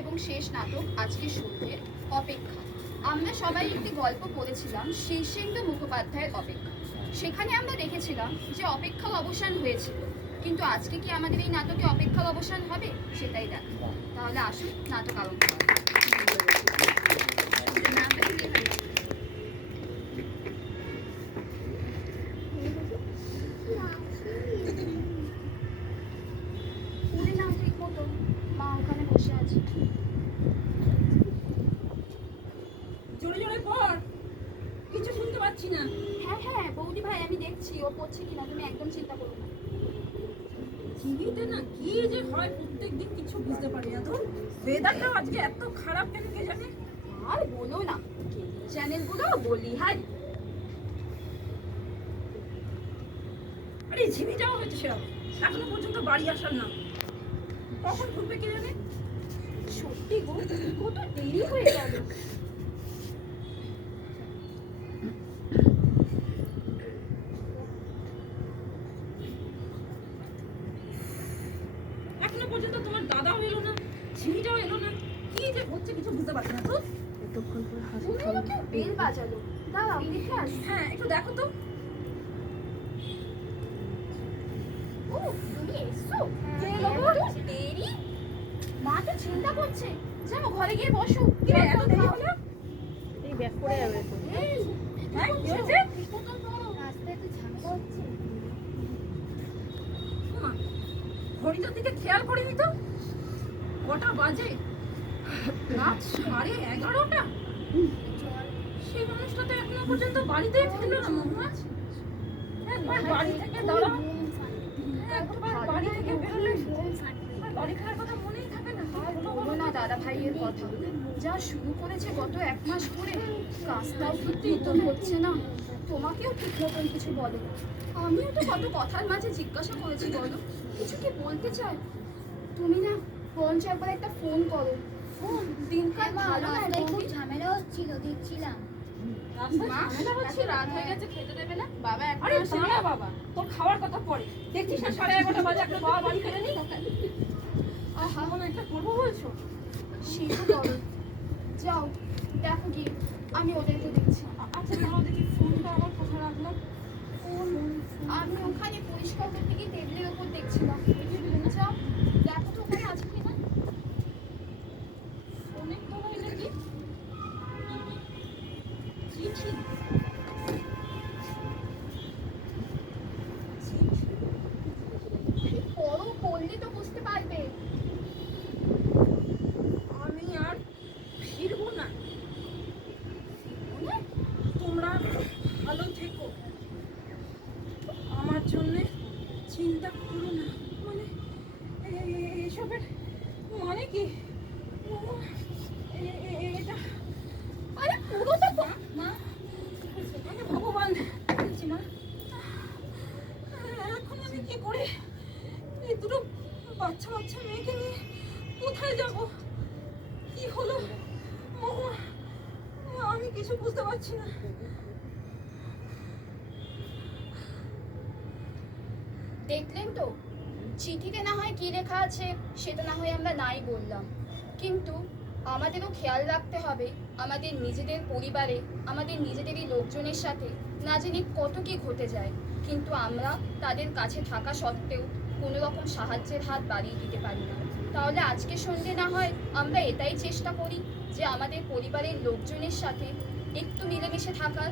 এবং শেষ নাটক আজকে সন্ধ্যের অপেক্ষা। আমরা সবাই একটি গল্প পড়েছিলাম শীর্ষেন্দু মুখোপাধ্যায়ের অপেক্ষা। সেখানে আমরা দেখেছিলাম যে অপেক্ষার অবসান হয়েছিল, কিন্তু আজকে কি আমাদের এই নাটকে অপেক্ষার অবসান হবে সেটাই দেখো। তাহলে আসুন নাটক আরম্ভ করা যাক। উড়ে নাও ঠিক মতো, মা ওখানে বসে আছে। জোরে জোরে পড়, কিছু শুনতে পাচ্ছি না। হ্যাঁ হ্যাঁ বৌদি ভাই, আমি দেখছি ও পড়ছে কিনা, তুমি একদম চিন্তা করো না। টিভিতে না কি যে হয় প্রত্যেকদিন কিছু বুঝতে পারি না। তো ওয়েদারটা আজকে এত খারাপ কেন কে জানে। আর বলো না, চ্যানেলগুলো বলি হাই। আরে ঝিমি যাওয়া হয়েছে সেরকম, এখনো পর্যন্ত বাড়ি আসার না। কখন ঢুকবে কে জানে। সত্যি গো, কত দেরি হয়ে গেল। এখনো পর্যন্ত তোমার দাদাও এলো না, ঝিমিটাও এলো না। কি যে হচ্ছে কিছু বুঝতে পারছি না। তো এতক্ষণ পর হাসি মনে হলো কেউ বেল বাজালো। দাঁড়াও দেখে আসি। হ্যাঁ একটু দেখো তো। ও তুমি এসছো? হ্যাঁ, এত দেরি? মা তো চিন্তা করছে, যাও ঘরে গিয়ে বসো। কি রে, এত দেরি হলো? এই ব্যাক করে যাবে তো। এই, হ্যাঁ, কি হয়েছে? ঠিক মতন করো। রাস্তায় তো ঝামেলা হচ্ছে। ওমা, ঘড়িটার দিকে খেয়াল করিনি তো। কটা বাজে? রাত 11:30। সেই মানুষটা তো এখনো পর্যন্ত বাড়িতেই ফিরলো না। মহুয়াজ একবার বাড়ি থেকে দাঁড়া, একবার বাড়ি থেকে বেরোলে আর বাড়ি ফেরার কথা মনেই থাকে না। বলো না দাদা ভাইয়ের কথা, যা শুরু করেছে গত 1 মাস ধরে, কাজটাও ঠিক মতন হচ্ছে না। তোমাকেও ঠিক মতন কিছু বলো। আমিও তো কত কথার মাঝে জিজ্ঞাসা করেছি, বলো কিছু কি বলতে চাই? তুমি না বরঞ্চ একবার একটা ফোন করো। দিনকাল ভালো না, খুব ঝামেলা হচ্ছিল দেখছিলাম। ঝামেলা হচ্ছে, রাত হয়ে গেছে, খেতে দেবে না বাবা? আরে দাঁড়া বাবা, তোর খাওয়ার কথা পরে। দেখছিস না 11:30 বাজে, একটা বাবা বাড়ি ফেরেনি। আহা, মনে একটা করবো বলছো? সেটা করো, যাও দেখো গিয়ে, আমি ওদেরকে দেখছি। আচ্ছা দাঁড়াও দেখি, ফোনটা আবার কোথায় রাখলাম। আমি ওখানে পরিষ্কার করতে গিয়ে টেবিলের ওপর দেখছিলাম। যাও দেখো তো ওখানে আছে কিনা। ফোনের তলায় নাকি চিঠি। পড়ো, পড়লে তো বুঝতে পারবে। আমি আর ফিরবো না। মানে? তোমরা ভালো থেকো, আমার জন্য চিন্তা করো না। মানে এসবের মানে কি? এটা আরে পুরোটা তো মা, মানে ভগবান, বলছি মা, এখন আমি কি করে এই দুটো বাচ্চা বাচ্চা মেয়েকে নিয়ে কোথায় যাব? কি হলো মহুয়া? আমি কিছু বুঝতে পারছি না। দেখলেন তো, চিঠিতে না হয় কি লেখা আছে সেটা না হয় আমরা নাই বললাম, কিন্তু আমাদেরও খেয়াল রাখতে হবে আমাদের নিজেদের পরিবারে, আমাদের নিজেদেরই লোকজনের সাথে না জানি কত কি ঘটে যায়, কিন্তু আমরা তাদের কাছে থাকা সত্ত্বেও কোনো রকম সাহায্যের হাত বাড়িয়ে দিতে পারি না। তাহলে আজকে সন্ধ্যে না হয় আমরা এটাই চেষ্টা করি যে আমাদের পরিবারের লোকজনের সাথে একটু মিলেমিশে থাকার।